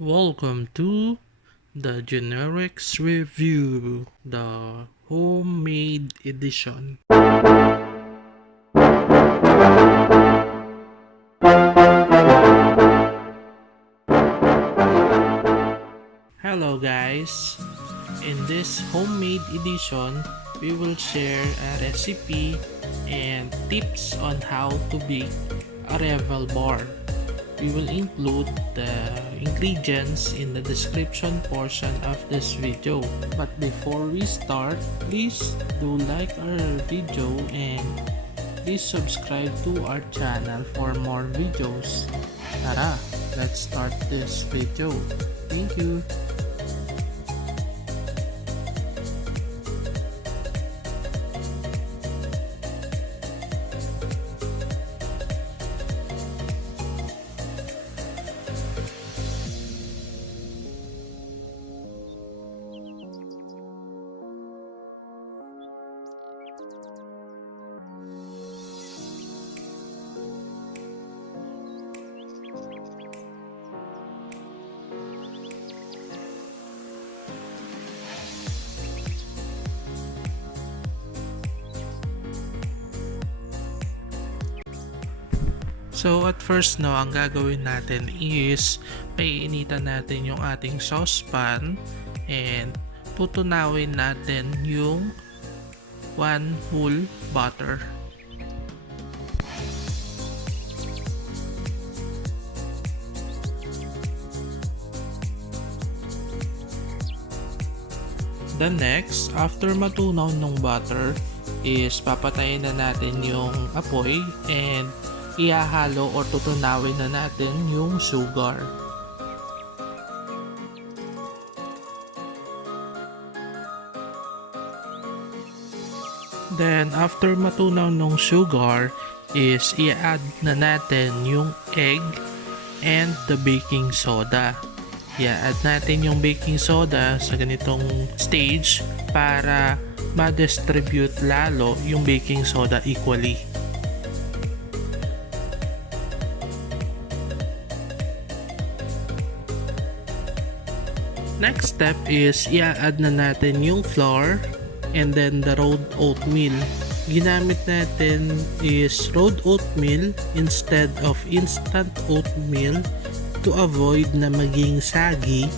Welcome to the Generics Review, the homemade edition. Hello guys! In this homemade edition, we will share a recipe and tips on how to bake a Revel bar. We will include the ingredients in the description portion of this video. But before we start, please do like our video and please subscribe to our channel for more videos. Tara, let's start this video. Thank you. So at first ang gagawin natin is paiinitan natin yung ating saucepan and tutunawin natin yung 1 whole butter. The next, after matunaw ng butter, is papatayin na natin yung apoy and ihahalo o tutunawin na natin yung sugar. Then after matunaw ng sugar is i-add na natin yung egg and the baking soda. I-add natin yung baking soda sa ganitong stage para ma-distribute lalo yung baking soda equally. Next step is i-add na natin yung flour and then the rolled oatmeal. Ginamit natin is rolled oatmeal instead of instant oatmeal to avoid na maging saggy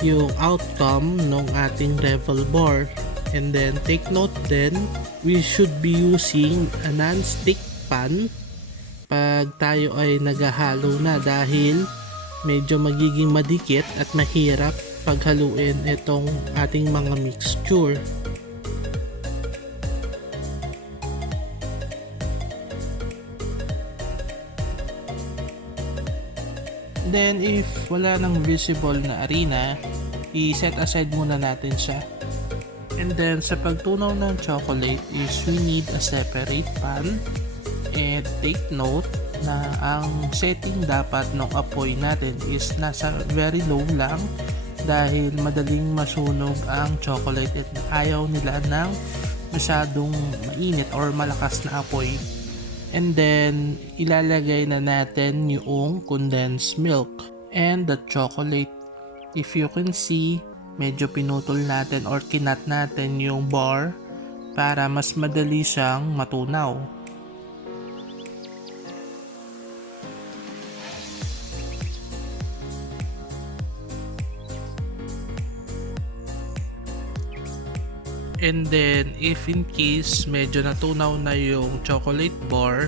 yung outcome ng ating Revel bar. And then take note then, we should be using a non-stick pan pag tayo ay naghahalo na dahil medyo magiging madikit at mahirap paghaluin itong ating mga mixture. Then if wala nang visible na arena, i-set aside muna natin siya. And then sa pagtunaw ng chocolate is we need a separate pan. And take note na ang setting dapat ng apoy natin is nasa very low lang dahil madaling masunog ang chocolate at ayaw nila ng masyadong mainit or malakas na apoy. And then ilalagay na natin yung condensed milk and the chocolate. If you can see, medyo pinutol natin or kinat natin yung bar para mas madali siyang matunaw. And then if in case medyo natunaw na yung chocolate bar,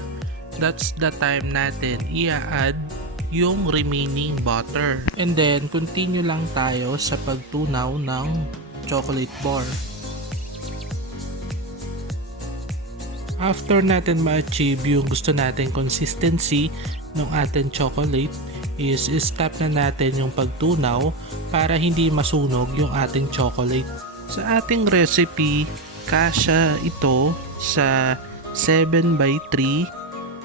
that's the time natin i-add yung remaining butter. And then continue lang tayo sa pagtunaw ng chocolate bar. After natin ma-achieve yung gusto natin consistency ng ating chocolate is stop na natin yung pagtunaw para hindi masunog yung ating chocolate. Sa ating recipe, kasya ito sa 7x3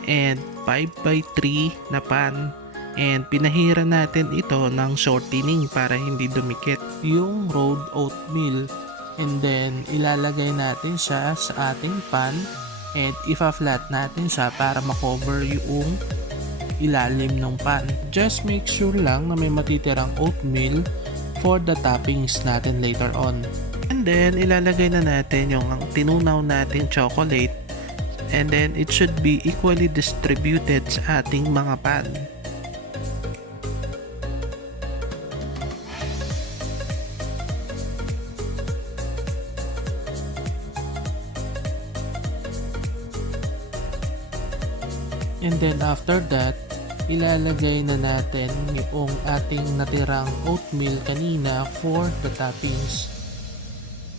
and 5x3 na pan. And pinahira natin ito ng shortening para hindi dumikit yung rolled oatmeal. And then ilalagay natin siya sa ating pan and ipa-flat natin siya para makover yung ilalim ng pan. Just make sure lang na may matitirang oatmeal for the toppings natin later on. And then ilalagay na natin yung tinunaw nating chocolate, and then it should be equally distributed sa ating mga pan. And then after that, ilalagay na natin yung ating natirang oatmeal kanina for the toppings.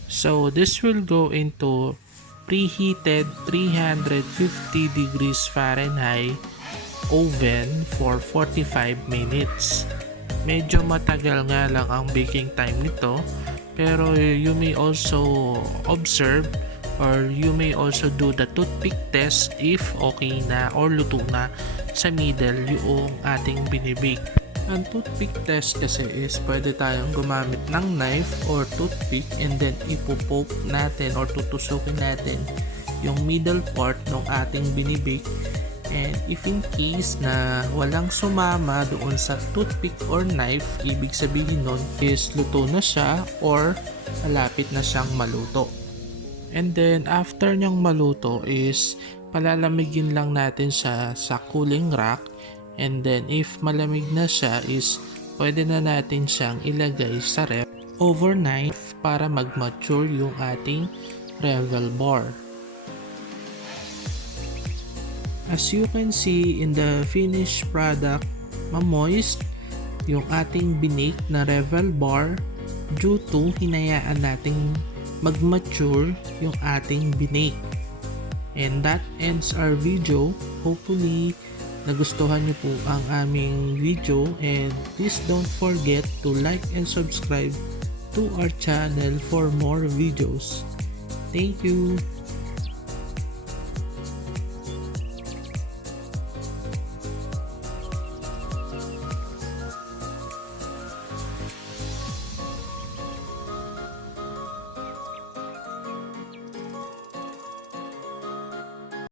So this will go into preheated 350 degrees Fahrenheit oven for 45 minutes. Medyo matagal nga lang ang baking time nito, pero you may also observe or you may also do the toothpick test if okay na or luto na sa middle yung ating binibake. Ang toothpick test kasi is pwede tayong gumamit ng knife or toothpick and then ipopoke natin or tutusukin natin yung middle part ng ating binibake, and if in case na walang sumama doon sa toothpick or knife, ibig sabihin nun is luto na siya or malapit na siyang maluto. And then after niyang maluto is palalamigin lang natin siya sa cooling rack, and then if malamig na siya is pwede na natin siyang ilagay sa ref overnight para mag-mature yung ating Revel bar. As you can see in the finished product, ma-moist yung ating binake na Revel bar due to hinayaan nating mag-mature yung ating binake. And that ends our video. Hopefully nagustuhan niyo po ang aming video, and please don't forget to like and subscribe to our channel for more videos. Thank you.